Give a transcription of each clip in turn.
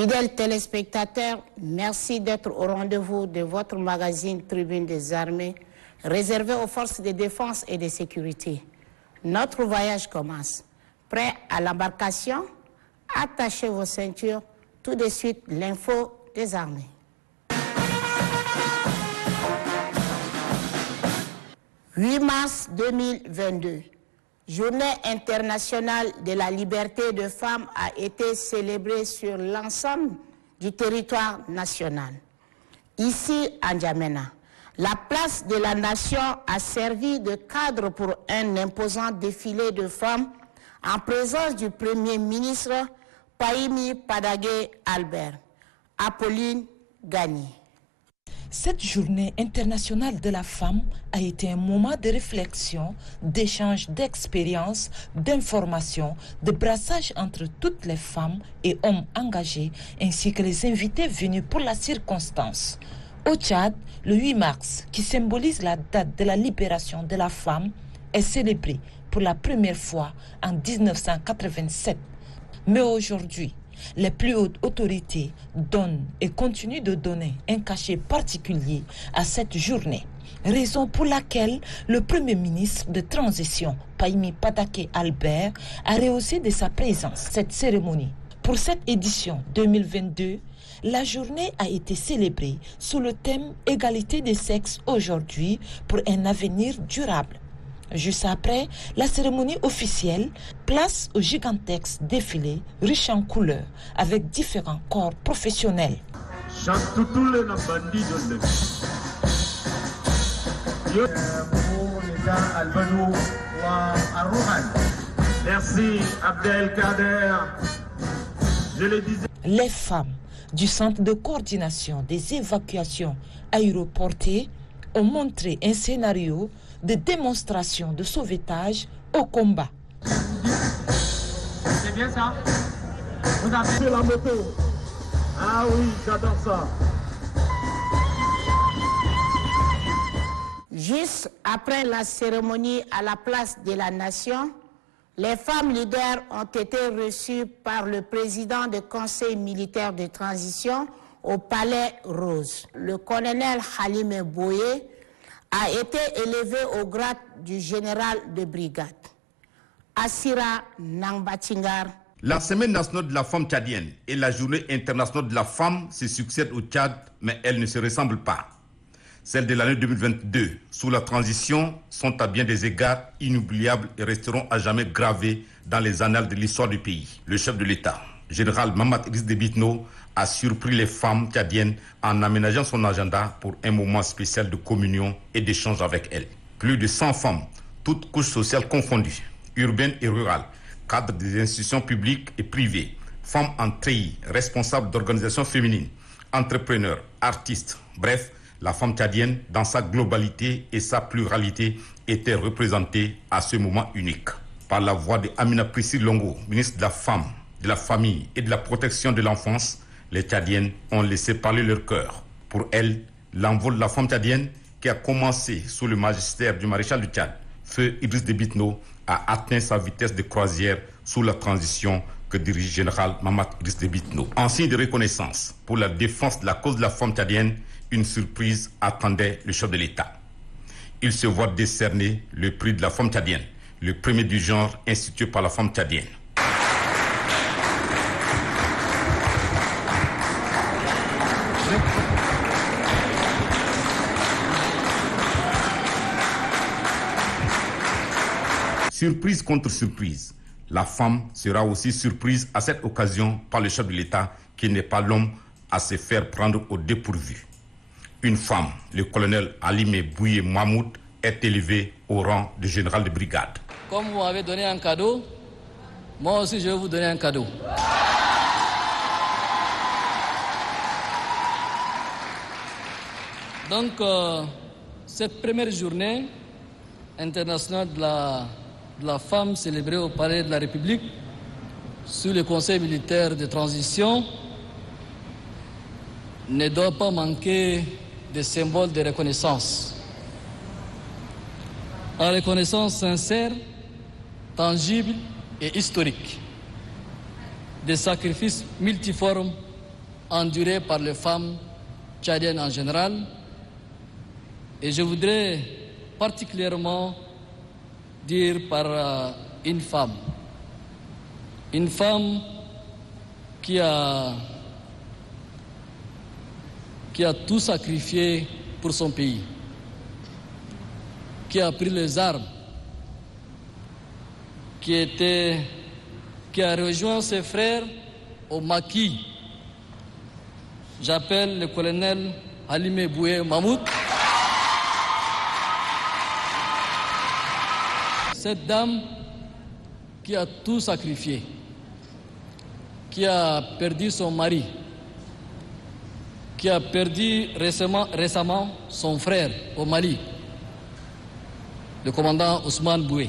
Fidèles téléspectateurs, merci d'être au rendez-vous de votre magazine Tribune des Armées, réservé aux forces de défense et de sécurité. Notre voyage commence. Prêt à l'embarcation? Attachez vos ceintures. Tout de suite, l'info des armées. « 8 mars 2022, Journée internationale de la liberté de femmes a été célébrée sur l'ensemble du territoire national. Ici, à N'Djamena, la place de la nation a servi de cadre pour un imposant défilé de femmes en présence du Premier ministre Pahimi Padagé Albert, Apolline Gagny. Cette journée internationale de la femme a été un moment de réflexion, d'échange d'expériences, d'informations, de brassage entre toutes les femmes et hommes engagés, ainsi que les invités venus pour la circonstance. Au Tchad, le 8 mars, qui symbolise la date de la libération de la femme, est célébré pour la première fois en 1987. Mais aujourd'hui, les plus hautes autorités donnent et continuent de donner un cachet particulier à cette journée. Raison pour laquelle le Premier ministre de transition, Pahimi Padagé Albert, a rehaussé de sa présence cette cérémonie. Pour cette édition 2022, la journée a été célébrée sous le thème « Égalité des sexes aujourd'hui pour un avenir durable ». Juste après la cérémonie officielle, place au gigantesque défilé riche en couleurs avec différents corps professionnels. Merci Abdelkader. Je le disais. Les femmes du centre de coordination des évacuations aéroportées ont montré un scénario de démonstration de sauvetage au combat. C'est bien ça? Vous avez la moto. Ah oui, j'adore ça. Juste après la cérémonie à la place de la Nation, les femmes leaders ont été reçues par le président du Conseil militaire de transition au Palais Rose. Le colonel Halime Boye a été élevé au grade du général de brigade. Assira Nangbatingar. La Semaine nationale de la femme tchadienne et la Journée internationale de la femme se succèdent au Tchad, mais elles ne se ressemblent pas. Celles de l'année 2022, sous la transition, sont à bien des égards inoubliables et resteront à jamais gravées dans les annales de l'histoire du pays. Le chef de l'État, général Mamat Idriss Déby Itno, a surpris les femmes tchadiennes en aménageant son agenda pour un moment spécial de communion et d'échange avec elles. Plus de 100 femmes, toutes couches sociales confondues, urbaines et rurales, cadres des institutions publiques et privées, femmes en treillis, responsables d'organisations féminines, entrepreneurs, artistes, bref, la femme tchadienne, dans sa globalité et sa pluralité, était représentée à ce moment unique. Par la voix de Amina Priscille Longo, ministre de la Femme, de la Famille et de la Protection de l'Enfance, les Tchadiennes ont laissé parler leur cœur. Pour elles, l'envol de la femme tchadienne, qui a commencé sous le magistère du maréchal du Tchad, feu Idriss Déby Itno, a atteint sa vitesse de croisière sous la transition que dirige le général Mamat Idriss Déby Itno. En signe de reconnaissance pour la défense de la cause de la femme tchadienne, une surprise attendait le chef de l'État. Il se voit décerner le prix de la femme tchadienne, le premier du genre institué par la femme tchadienne. Surprise contre surprise, la femme sera aussi surprise à cette occasion par le chef de l'État qui n'est pas l'homme à se faire prendre au dépourvu. Une femme, le colonel Halime Boye Mahmoud, est élevée au rang de général de brigade. Comme vous m'avez donné un cadeau, moi aussi je vais vous donner un cadeau. Donc, cette première journée internationale de la femme célébrée au Palais de la République sous le Conseil militaire de transition ne doit pas manquer de symboles de reconnaissance. En reconnaissance sincère, tangible et historique des sacrifices multiformes endurée par les femmes tchadiennes en général. Et je voudrais particulièrement dire par une femme qui a tout sacrifié pour son pays, qui a pris les armes, qui a rejoint ses frères au maquis. J'appelle le colonel Halime Boué Mahmoud. Cette dame qui a tout sacrifié, qui a perdu son mari, qui a perdu récemment son frère au Mali, le commandant Ousmane Boué,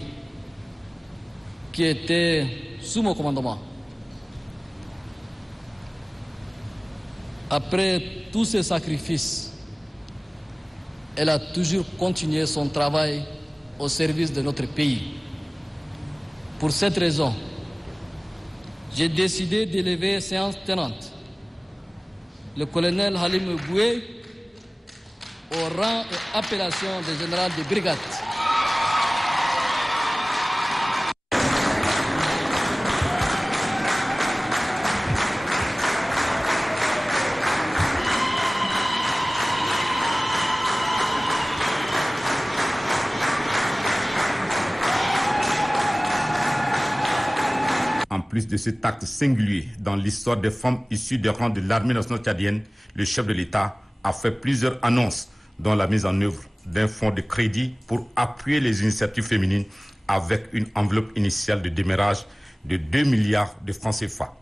qui était sous mon commandement. Après tous ces sacrifices, elle a toujours continué son travail au service de notre pays. Pour cette raison, j'ai décidé d'élever séance tenante le colonel Halim Boué au rang et appellation de général de brigade. En plus de cet acte singulier dans l'histoire des femmes issues des rangs de l'armée nationale tchadienne, le chef de l'État a fait plusieurs annonces, dont la mise en œuvre d'un fonds de crédit pour appuyer les initiatives féminines avec une enveloppe initiale de démarrage de 2 milliards de francs CFA.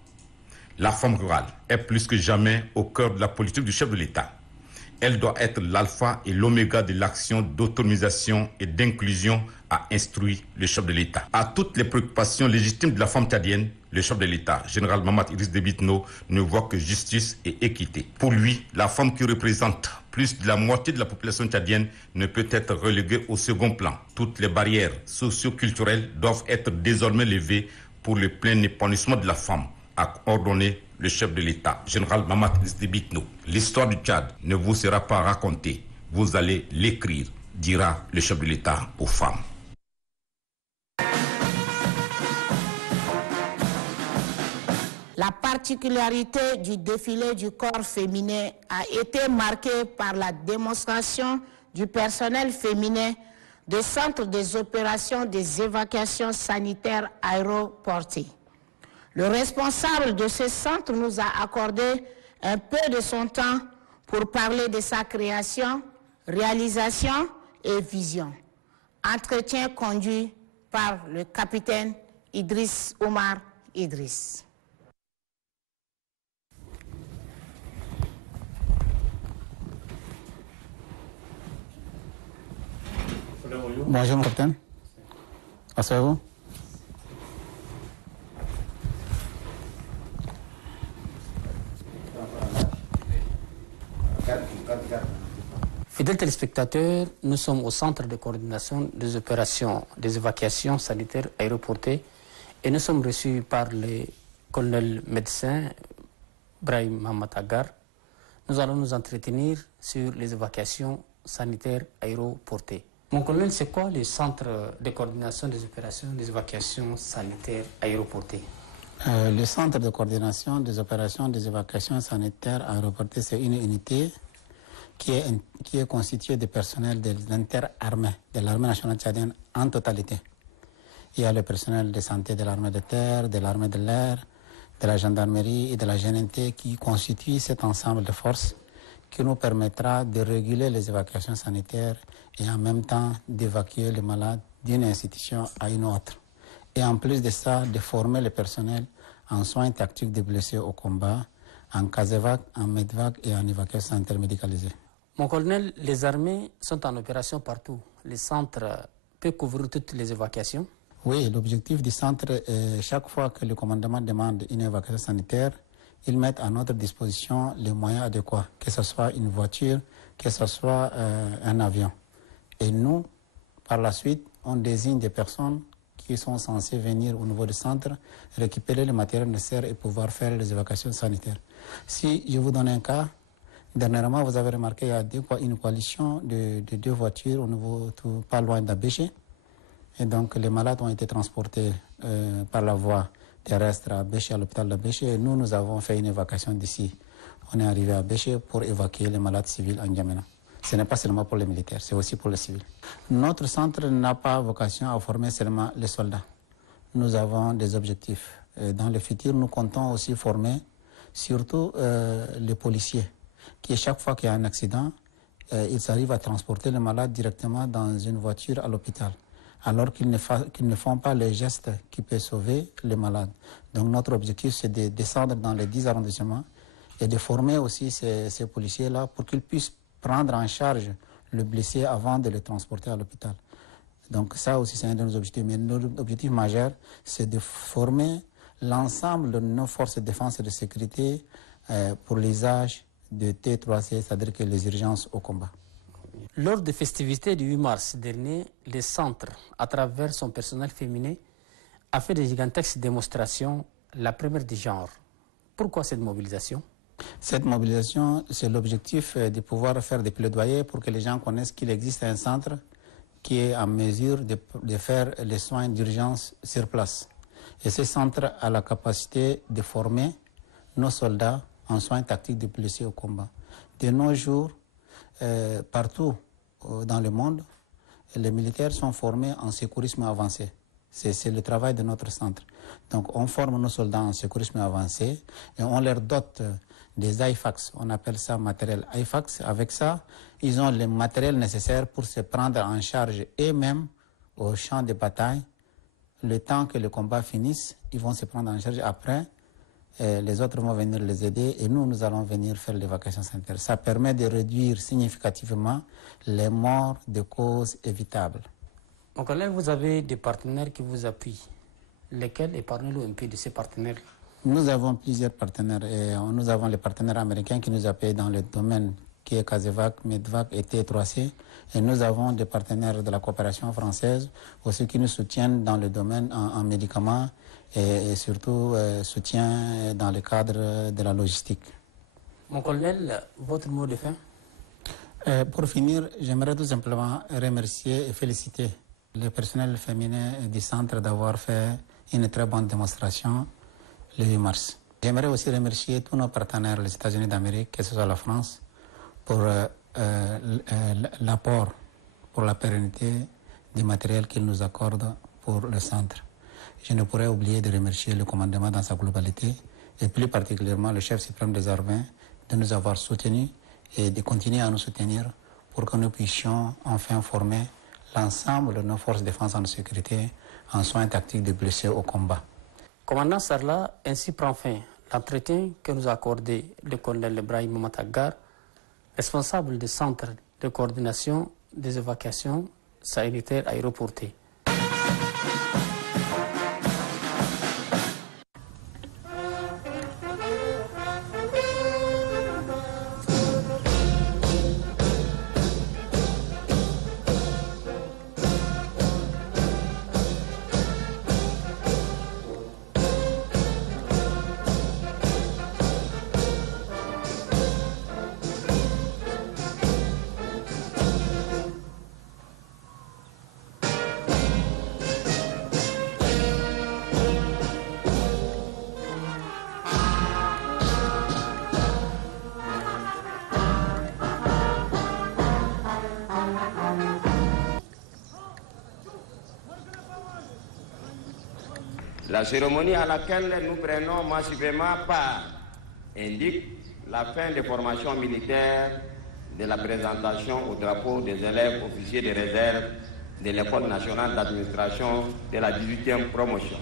La femme rurale est plus que jamais au cœur de la politique du chef de l'État. Elle doit être l'alpha et l'oméga de l'action d'autonomisation et d'inclusion, a instruit le chef de l'État. À toutes les préoccupations légitimes de la femme tchadienne, le chef de l'État, général Mamadou Idriss Déby Itno, ne voit que justice et équité. Pour lui, la femme qui représente plus de la moitié de la population tchadienne ne peut être reléguée au second plan. Toutes les barrières socio-culturelles doivent être désormais levées pour le plein épanouissement de la femme, a ordonné le chef de l'État, général Mamadou Idriss Déby Itno. L'histoire du Tchad ne vous sera pas racontée, vous allez l'écrire, dira le chef de l'État aux femmes. La particularité du défilé du corps féminin a été marquée par la démonstration du personnel féminin des centres des opérations des évacuations sanitaires aéroportées. Le responsable de ce centre nous a accordé un peu de son temps pour parler de sa création, réalisation et vision. Entretien conduit par le capitaine Idriss Omar Idriss. Bonjour, mon capitaine. Asseyez-vous. Fidèles téléspectateurs, nous sommes au centre de coordination des opérations des évacuations sanitaires aéroportées et nous sommes reçus par le colonel médecin Brahim Mohamed Agar. Nous allons nous entretenir sur les évacuations sanitaires aéroportées. Mon colonel, c'est quoi le centre de coordination des opérations des évacuations sanitaires aéroportées? Le centre de coordination des opérations des évacuations sanitaires aéroportées, c'est une unité qui est constituée de personnel de l'interarmée, de l'armée nationale tchadienne en totalité. Il y a le personnel de santé de l'armée de terre, de l'armée de l'air, de la gendarmerie et de la GNT qui constituent cet ensemble de forces qui nous permettra de réguler les évacuations sanitaires et en même temps d'évacuer les malades d'une institution à une autre. Et en plus de ça, de former le personnel en soins tactiques des blessés au combat, en casevac, en medvac et en évacuation sanitaire médicalisée. Mon colonel, les armées sont en opération partout. Le centre peut couvrir toutes les évacuations? Oui, l'objectif du centre est chaque fois que le commandement demande une évacuation sanitaire, ils mettent à notre disposition les moyens adéquats, que ce soit une voiture, que ce soit un avion. Et nous, par la suite, on désigne des personnes qui sont censés venir au niveau du centre, récupérer le matériel nécessaire et pouvoir faire les évacuations sanitaires. Si je vous donne un cas, dernièrement, vous avez remarqué qu'il y a une coalition de 2 voitures au niveau, pas loin d'Abéché. Et donc, les malades ont été transportés par la voie terrestre à Abéché, à l'hôpital d'Abéché. Et nous avons fait une évacuation d'ici. On est arrivé à Abéché pour évacuer les malades civils en N'Djamena. Ce n'est pas seulement pour les militaires, c'est aussi pour les civils. Notre centre n'a pas vocation à former seulement les soldats. Nous avons des objectifs. Dans le futur, nous comptons aussi former surtout les policiers, qui chaque fois qu'il y a un accident, ils arrivent à transporter le malade directement dans une voiture à l'hôpital, alors qu'ils ne font pas les gestes qui peuvent sauver les malades. Donc notre objectif, c'est de descendre dans les 10 arrondissements et de former aussi ces policiers-là pour qu'ils puissent prendre en charge le blessé avant de le transporter à l'hôpital. Donc ça aussi, c'est un de nos objectifs. Mais notre objectif majeur, c'est de former l'ensemble de nos forces de défense et de sécurité pour l'usage de T3C, c'est-à-dire que les urgences au combat. Lors des festivités du 8 mars dernier, le centre, à travers son personnel féminin, a fait des gigantesques démonstrations, la première du genre. Pourquoi cette mobilisation? Cette mobilisation, c'est l'objectif de pouvoir faire des plaidoyers pour que les gens connaissent qu'il existe un centre qui est en mesure de faire les soins d'urgence sur place. Et ce centre a la capacité de former nos soldats en soins tactiques de blessés au combat. De nos jours, partout dans le monde, les militaires sont formés en secourisme avancé. C'est le travail de notre centre. Donc on forme nos soldats en secourisme avancé et on leur dote des IFAX, on appelle ça matériel IFAX. Avec ça, ils ont le matériel nécessaire pour se prendre en charge eux-mêmes au champ de bataille. Le temps que le combat finisse, ils vont se prendre en charge après. Les autres vont venir les aider et nous allons venir faire l'évacuation sanitaire. Ça permet de réduire significativement les morts de causes évitables. Mon collègue, vous avez des partenaires qui vous appuient. Lesquels, et parlez-nous un peu de ces partenaires? Nous avons plusieurs partenaires. Et nous avons les partenaires américains qui nous appuient dans le domaine qui est Casevac, Medvac et T3C. Et nous avons des partenaires de la coopération française aussi qui nous soutiennent dans le domaine en médicaments et surtout soutien dans le cadre de la logistique. Mon colonel, votre mot de fin? Pour finir, j'aimerais tout simplement remercier et féliciter le personnel féminin du centre d'avoir fait une très bonne démonstration le 8 mars. J'aimerais aussi remercier tous nos partenaires, les États-Unis d'Amérique, que ce soit la France, pour l'apport, pour la pérennité du matériel qu'ils nous accordent pour le centre. Je ne pourrais oublier de remercier le commandement dans sa globalité et plus particulièrement le chef suprême des armées de nous avoir soutenus et de continuer à nous soutenir pour que nous puissions enfin former l'ensemble de nos forces de défense et de sécurité en soins tactiques de blessés au combat. Commandant Sarla, ainsi prend fin l'entretien que nous a accordé le colonel Ibrahim Matagar, responsable du centre de coordination des évacuations sanitaires aéroportées. La cérémonie à laquelle nous prenons massivement part indique la fin des formations militaires de la présentation au drapeau des élèves officiers de réserve de l'École nationale d'administration de la 18e promotion.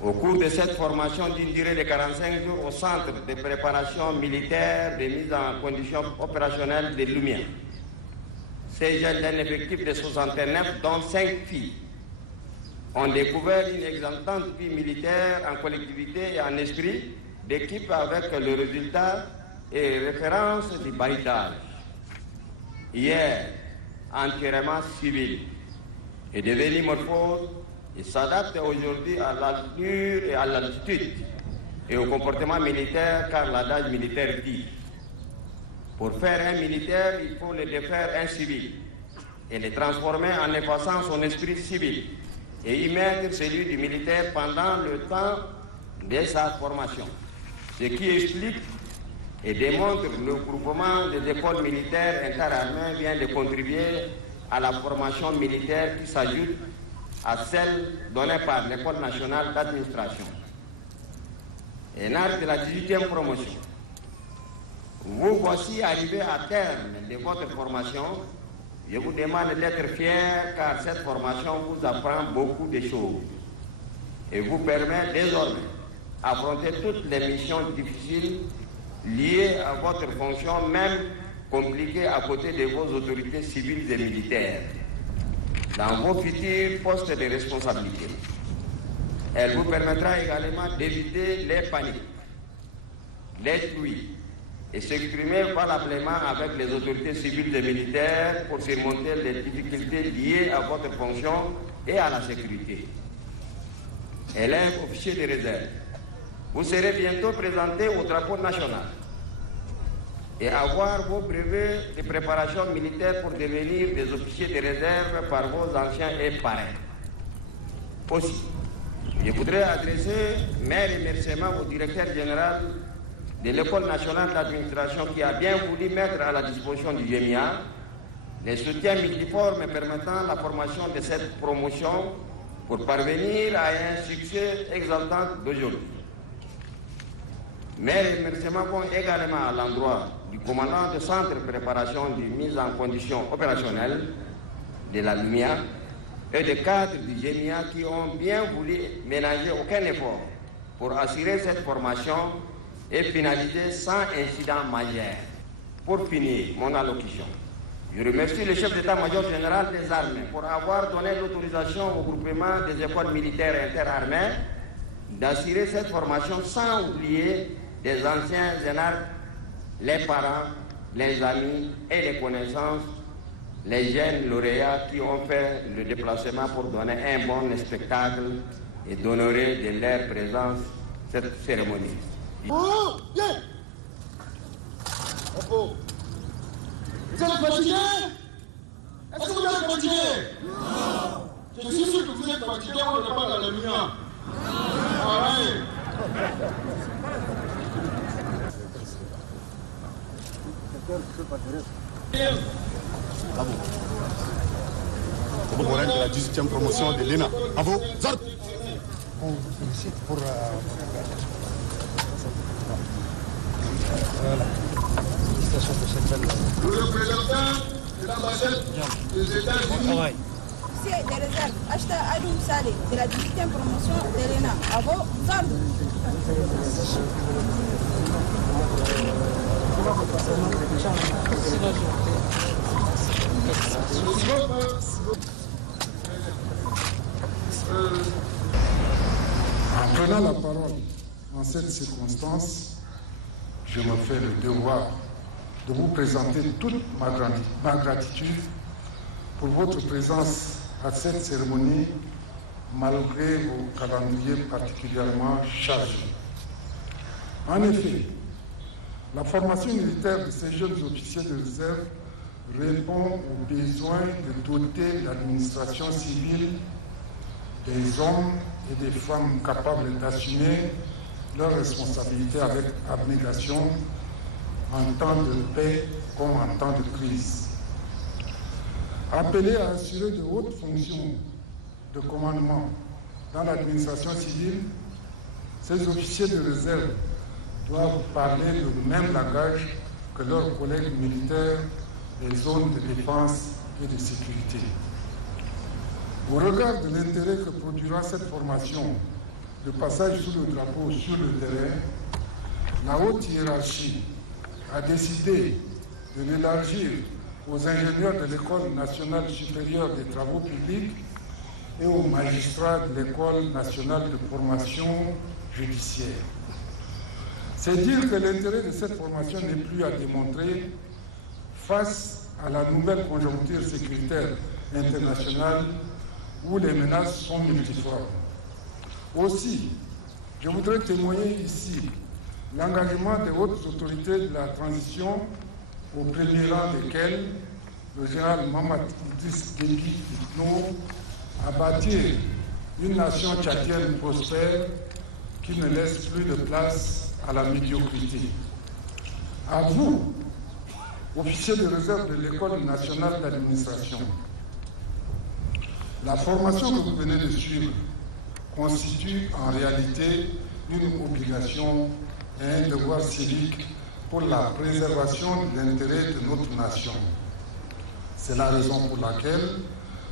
Au cours de cette formation d'une durée de 45 jours au centre de préparation militaire de mise en condition opérationnelle de Lumière, ces jeunes d'un effectif de 69, dont 5 filles, ont découvert une exemptante vie militaire en collectivité et en esprit d'équipe avec le résultat et référence du baritage. Hier, entièrement civil, et de métamorphose, il s'adapte aujourd'hui à l'allure et à l'altitude et au comportement militaire, car l'adage militaire dit: pour faire un militaire, il faut le défaire un civil et le transformer en effaçant son esprit civil et y mettre celui du militaire pendant le temps de sa formation. Ce qui explique et démontre le groupement des écoles militaires interarmées vient de contribuer à la formation militaire qui s'ajoute à celle donnée par l'École nationale d'administration. Et lors de la 18e promotion, vous voici arrivés à terme de votre formation. Je vous demande d'être fiers car cette formation vous apprend beaucoup de choses et vous permet désormais d'affronter toutes les missions difficiles liées à votre fonction, même compliquées à côté de vos autorités civiles et militaires, dans vos futurs postes de responsabilité. Elle vous permettra également d'éviter les paniques, les pluies, et s'exprimer valablement avec les autorités civiles et militaires pour surmonter les difficultés liées à votre fonction et à la sécurité. Élève officier de réserve, vous serez bientôt présenté au drapeau national et avoir vos brevets de préparation militaire pour devenir des officiers de réserve par vos anciens et parrains. Aussi, je voudrais adresser mes remerciements au directeur général de l'École nationale d'administration qui a bien voulu mettre à la disposition du GEMIA les soutiens multiformes permettant la formation de cette promotion pour parvenir à un succès exaltant d'aujourd'hui. Mes remerciements vont également à l'endroit du commandant du centre de préparation de mise en condition opérationnelle de la Lumière et des cadres du GEMIA qui ont bien voulu ménager aucun effort pour assurer cette formation et finaliser sans incident majeur. Pour finir mon allocution, je remercie le chef d'état-major général des armées pour avoir donné l'autorisation au groupement des écoles militaires interarmées d'assurer cette formation sans oublier les anciens énarques, les parents, les amis et les connaissances, les jeunes lauréats qui ont fait le déplacement pour donner un bon spectacle et d'honorer de leur présence cette cérémonie. Oh, yeah. Oh. Vous êtes fatigué? Est-ce que vous êtes fatigué? Non. Je suis sûr que vous êtes fatigué, on ne pas dans la lumière. Ah ouais. Au moral de la 18e promotion de l'ENA. Bravo, Zart. On vous félicite pour voilà. Félicitations pour cette belle. Le représentant de l'ambassade des États-Unis. C'est les réserves. Acheta Adou Saleh de la 18e promotion de l'ENA. Bravo, Zart. En prenant la parole en cette circonstance, je me fais le devoir de vous présenter toute ma gratitude pour votre présence à cette cérémonie malgré vos calendriers particulièrement chargés. En effet, la formation militaire de ces jeunes officiers de réserve répond aux besoins de doter l'administration civile des hommes et des femmes capables d'assumer leurs responsabilités avec abnégation en temps de paix comme en temps de crise. Appelés à assurer de hautes fonctions de commandement dans l'administration civile, ces officiers de réserve doivent parler le même langage que leurs collègues militaires des zones de défense et de sécurité. Au regard de l'intérêt que produira cette formation, le passage sous le drapeau sur le terrain, la haute hiérarchie a décidé de l'élargir aux ingénieurs de l'École nationale supérieure des travaux publics et aux magistrats de l'École nationale de formation judiciaire. C'est dire que l'intérêt de cette formation n'est plus à démontrer face à la nouvelle conjoncture sécuritaire internationale où les menaces sont multiformes. Aussi, je voudrais témoigner ici l'engagement des hautes autorités de la transition, au premier rang desquelles le général Mamadou Idriss Déby Itno, à bâtir une nation tchadienne prospère qui ne laisse plus de place à la médiocrité. À vous, officiers de réserve de l'École nationale d'administration, la formation que vous venez de suivre constitue en réalité une obligation et un devoir civique pour la préservation de l'intérêt de notre nation. C'est la raison pour laquelle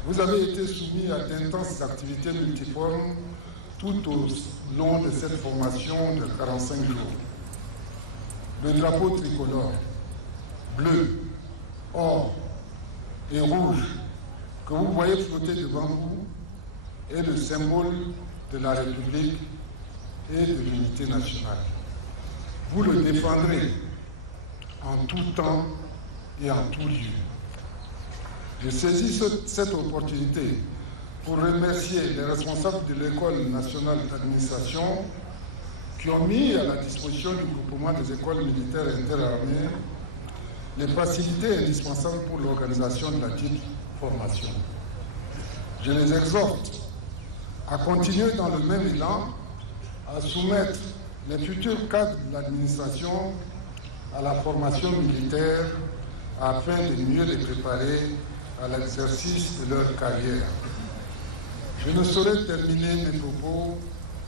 vous avez été soumis à d'intenses activités multiformes tout au long de cette formation de 45 jours. Le drapeau tricolore, bleu, or et rouge, que vous voyez flotter devant vous, est le symbole de la République et de l'unité nationale. Vous le défendrez en tout temps et en tout lieu. Je saisis cette opportunité pour remercier les responsables de l'École nationale d'administration qui ont mis à la disposition du groupement des écoles militaires interarmées les facilités indispensables pour l'organisation de la dite formation. Je les exhorte à continuer dans le même élan, à soumettre les futurs cadres de l'administration à la formation militaire afin de mieux les préparer à l'exercice de leur carrière. Je ne saurais terminer mes propos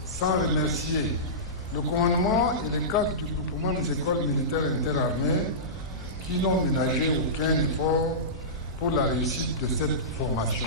sans remercier le commandement et les cadres du groupement des écoles militaires interarmées qui n'ont ménagé aucun effort pour la réussite de cette formation.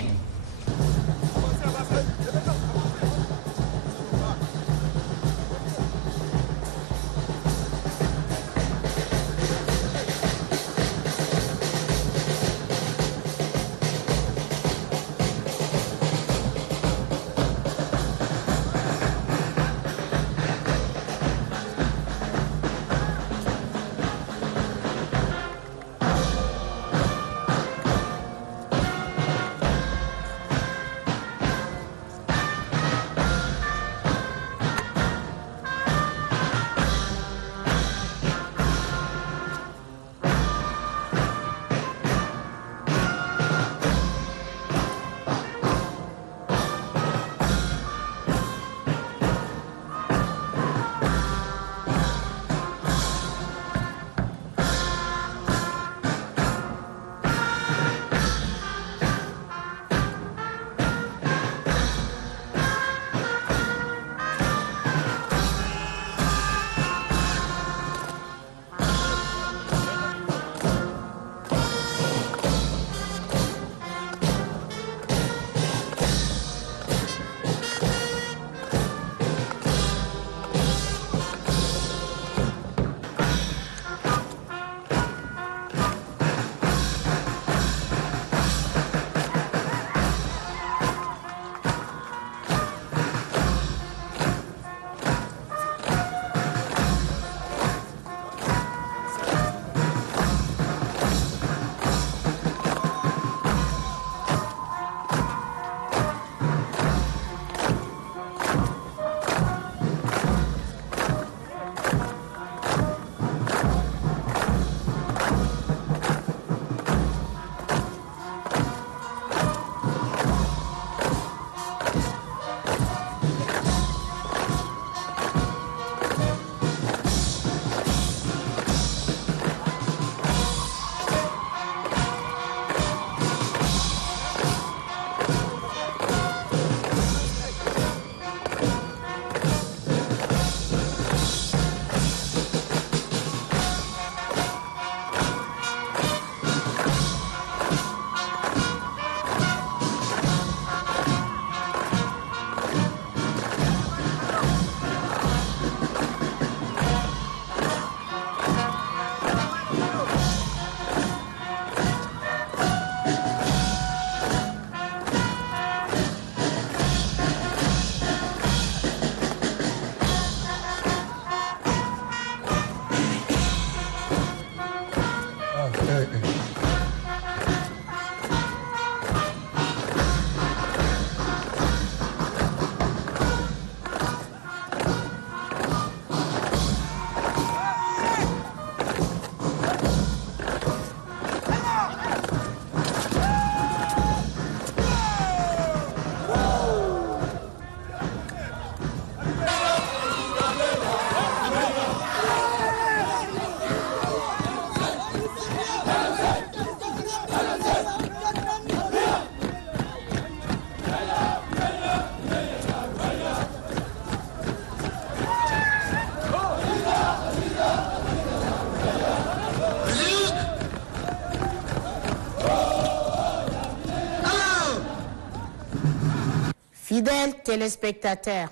Fidèles téléspectateurs,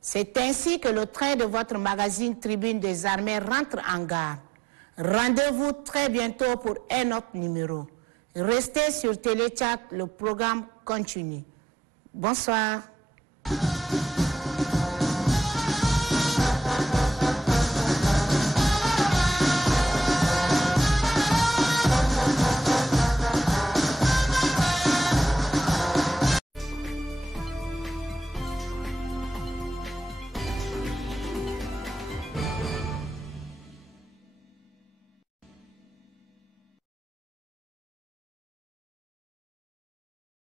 c'est ainsi que le train de votre magazine Tribune des Armées rentre en gare. Rendez-vous très bientôt pour un autre numéro. Restez sur Téléchat, le programme continue. Bonsoir.